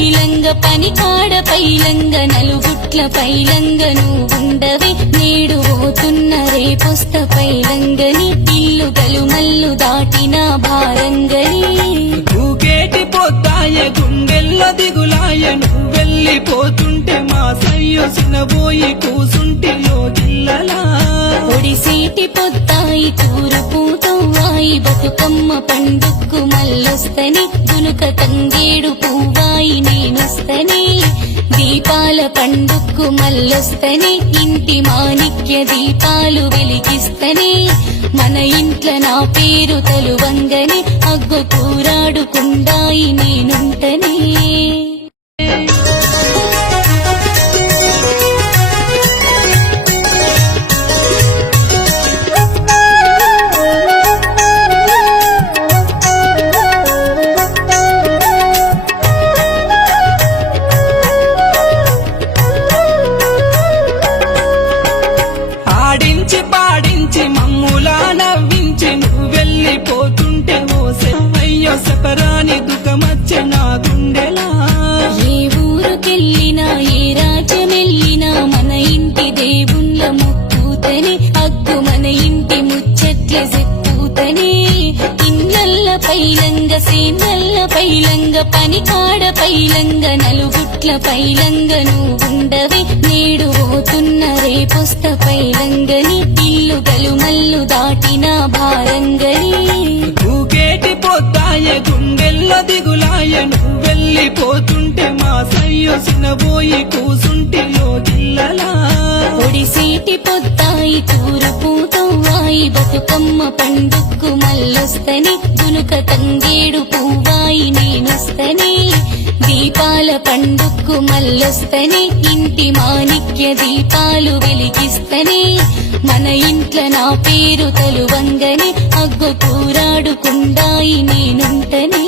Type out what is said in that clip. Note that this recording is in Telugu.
పైలంగ పనికాడ పైలంగ నలుగుట్ల పైలంగ నువ్వుండవే నేడు పోతున్న రేపొస్త పైలంగని ఇల్లు గలుమల్లు దాటిన భారంగని ఊకేటి పోతాయ గుండెల్ల దిగులాయ నువ్వెళ్ళిపోతుంటే మా సయ్యొసినబోయి కూసుంటి లోగిల్లలా ఒడిసేటి పొత్తాయి తూరుపూతవ్వాయి బతుకమ్మ పండుక్కు మల్లొస్తని గునుక తంగేడు పువ్వాయి నేనొస్తని దీపాల పండుక్కు మల్లొస్తని ఇంటి మాణిక్య దీపాలు వెలిగిస్తని మన ఇంట్ల నా పేరు తలువంగని అగ్గు కూరాడుకుండాయి నేనుంటనే ఆడించి పాడించి మమ్ములా నవ్వించి నువ్వెళ్ళిపోతుంటే ఓ అయ్యో సపరాని దుఃఖమచ్చే నా గుండెలా ఏ ఊరుకెళ్ళినా ఏ రాజ్యమెళ్ళినా మన ఇంటి దేవుళ్ళ ముక్కుతని అగ్గు మన ఇంటి ముచ్చట్ల చెప్పుతని ఇన్నల్ల పైలంగ సేనల్ల పైలంగ పనికాడ పైలంగ నలుగుట్ల పైలంగ నువ్వుండవే నేడు పోతున్న రేపొస్త పైలంగని ఇల్లు గలుమల్లు దాటిన భారంగని ఊకేటి పోతాయ గుండెల్ల దిగులాయ నువ్వెళ్ళిపోతుంటే మా సయ్యొసినబోయి కూసుంటి లోగిల్లలా ఒడిసేటి పొత్తాయి తూరుపూతవ్వాయి బతుకమ్మ పండుక్కు మల్లొస్తని గునుక తంగేడు పువ్వాయి నేనొస్తని దీపాల పండుక్కు మల్లొస్తని ఇంటి మాణిక్య దీపాలు వెలిగిస్తని మన ఇంట్ల నా పేరు తలువంగని అగ్గు కూరాడుకుండాయి నేనుంటనే